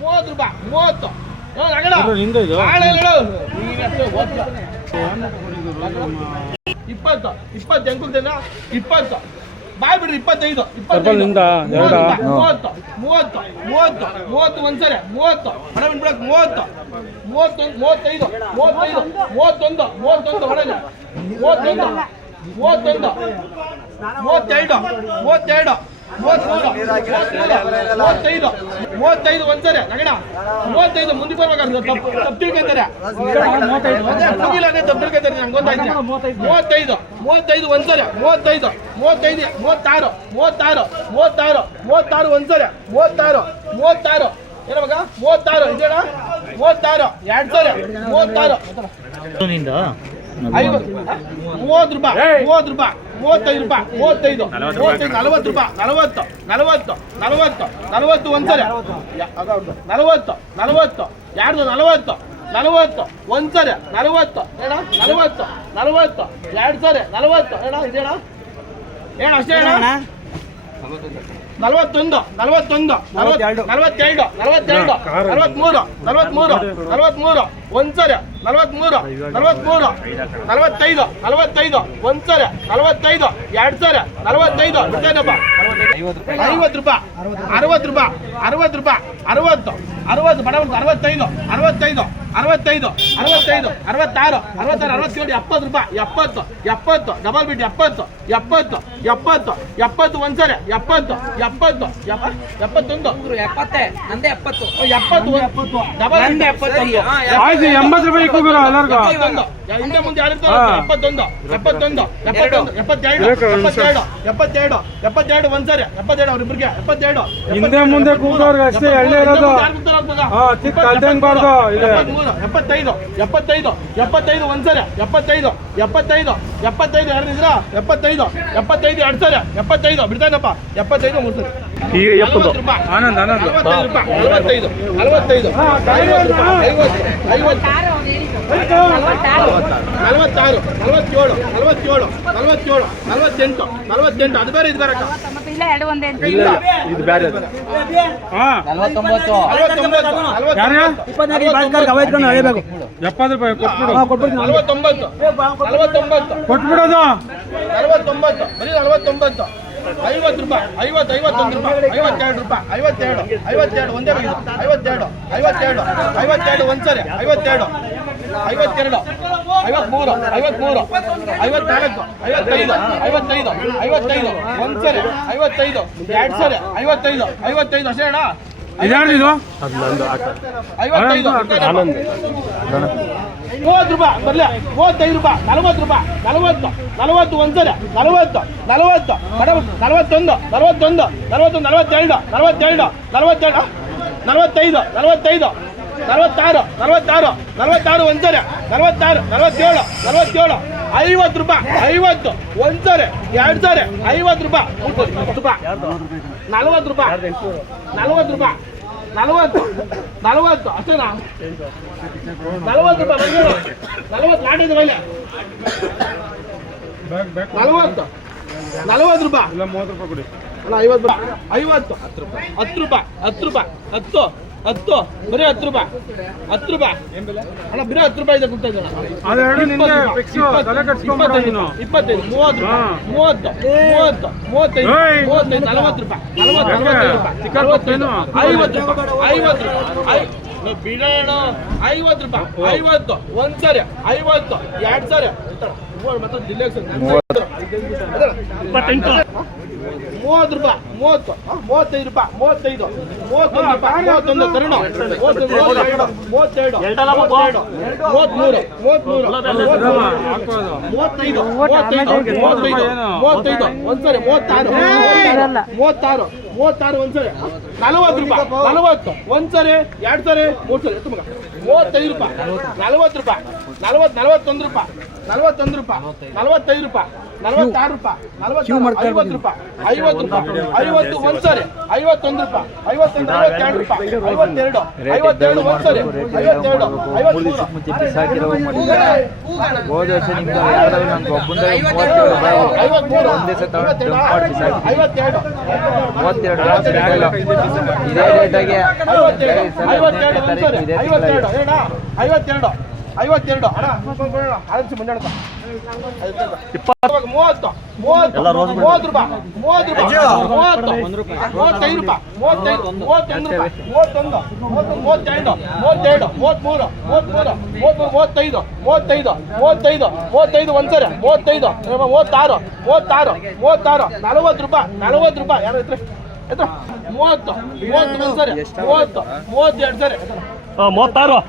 30 ರೂಪಾಯಿ 30 20 20 ಅಂಕುಲ್ತೇನಾ 20 ಬಾಯ್ ಬಿಡ್ರಿ 25 30 30 ಒಂದ್ಸರಿ 30 ಹಣ ಬಿಡ್ಬೇಕು 30 31 ಹೊರಗೆ 31 32 35 ಒಂದ್ಸರಿ ನಗಣ 35 ಮುಂದೆ ಬರ್ಬೇಕಾದ್ರೆ ತಪ್ಪು ತಿಳ್ಕೊಂತಾರೆ ತಪ್ಪು ತಿಳ್ಕೊಂತಾರೆ ನಂಗೆ ಗೊತ್ತಾಯ್ತು 35 ಒಂದ್ಸರಿ 35 36 ಒಂದ್ಸರಿ 36 ಏನವಾಗ 36 ಇದೆಯಲ್ಲ 36 2 ಸರಿ 36 30 ರೂಪಾಯಿ 35 ರೂಪಾಯಿ 40 ರೂಪಾಯಿ 40 ಒಂದ್ಸರಿ 40 ಒಂದ್ಸರಿ 40 ಹೇಳ 40 2 ಸರಿ 40 ಹೇಳ ಇದೇಣ ಹೇಳ ಅಷ್ಟೇ ಹೇಳ 41 ಒಂದ್ಸರಿ 43 45 ಒಂದ್ಸರಿ 45 2 ಸರಿ 45 ಬಿಡ್ತೇನಪ್ಪ 50 ರೂಪಾಯಿ 60 ರೂಪಾಯಿ 60 ಬಡ 65 66 67 70 ಡಬಲ್ ಬಿಟ್ಟು 70 ಒಂದ್ಸರಿ 71 ಡಬಲ್ 80 ರೂಪಾಯಿ ಹಿಂದೆ ಮುಂದೆ ಯಾರಿರ್ತಾರೆ 72 ಒಂದ್ಸರಿ 72 ಅವ್ರಿಬ್ರಿಗೆ 72 ಹಿಂದೆ ಮುಂದೆ ಕೂಗೋರ್ಗೆ ಅಷ್ಟೇ ಎಳ್ಳೆ ಇರೋದು 75 ಒಂದ್ಸರಿ 75 ಯಾರಿದ್ರ 75 2 ಸರಿ 75 ಬಿಡ್ತಾನಪ್ಪ 75 ಮೂರು ಸರಿ ಆನಂದ್ 45 46 48 ಅದು ಬೇರೆ ಇದು ಬೇರೆ ಇದು ಬೇರೆ 70 ರೂಪಾಯಿ ಕೊಟ್ಬಿಡೋದು 49 ಬರೀ 49 50 ರೂಪಾಯಿ 51 ರೂಪಾಯಿ 52 ಒಂದೇ ಬಗೆ 52 ಒಂದ್ಸರಿ 52 53 54 55 ಒಂದ್ಸರಿ 55 2 ಸರಿ 55 ಅಷ್ಟೇ ಅಣ್ಣ ಇದ್ಯಾರ್ದಿದು 55 30 ರೂಪಾಯಿ ಬರ್ಲಿ 35 ರೂಪಾಯಿ 40 ರೂಪಾಯಿ 40 ಒಂದ್ಸರಿ 40 41 46 ಒಂದ್ಸರಿ 47 50 ರೂಪಾಯಿ 50 ಒಂದ್ಸರಿ 2 ಸರಿ 50 ರೂಪಾಯಿ 40 ರೂಪಾಯಿ 40 ಅಷ್ಟೇನಾ 40 ರೂಪಾಯಿ 40 ನಾಟಿದ ಮೇಲೆ 40 ರೂಪಾಯಿ ಇಲ್ಲ 30 ರೂಪಾಯಿ ಕೊಡಿ ಅಲ್ಲ 50 10 ಬರೀ 10 ರೂಪಾಯಿ ಅಣ್ಣ ಬರೀ 10 ರೂಪಾಯಿ ಇದೆ ಕೊಡ್ತಾ ಇದ್ದಣ್ಣ 25 30 35 40 ರೂಪಾಯಿ ಬಿಡೋಣ 50 ರೂಪಾಯಿ 50 ಒಂದ್ಸರಿ 50 2 ಸರಿ ಮತ್ತೆ ಜಿಲ್ಲೆ 30 ರೂಪಾಯಿ 35 ರೂಪಾಯಿ 31 ಕರುಣ 35 ಒಂದ್ಸರಿ 36 ಒಂದ್ಸರಿ 40 ರೂಪಾಯಿ 40 ಒಂದ್ಸರಿ 2 ಸರಿ 3 ಸರಿ 35 ರೂಪಾಯಿ 40 ರೂಪಾಯಿ 41 ರೂಪಾಯಿ 45 ರೂಪಾಯಿ 46 ರೂಪಾಯಿ 50 ರೂಪಾಯಿ 50 ಒಂದ್ಸರಿ 51 ರೂಪಾಯಿ 52 ರೂಪಾಯಿ 52 ಒಂದ್ಸರಿ 52 ಇದೇ ಡೇಟಾಗೆ 52 ಅಣ್ಣ 30 ರೂಪಾಯಿ 35 ಒಂದ್ಸರಿ 35 36 40 ರೂಪಾಯಿ ಯಾರು ಇದ್ರೆ 30 ಒಂದ್ಸರಿ 30 32 ಸರಿ 36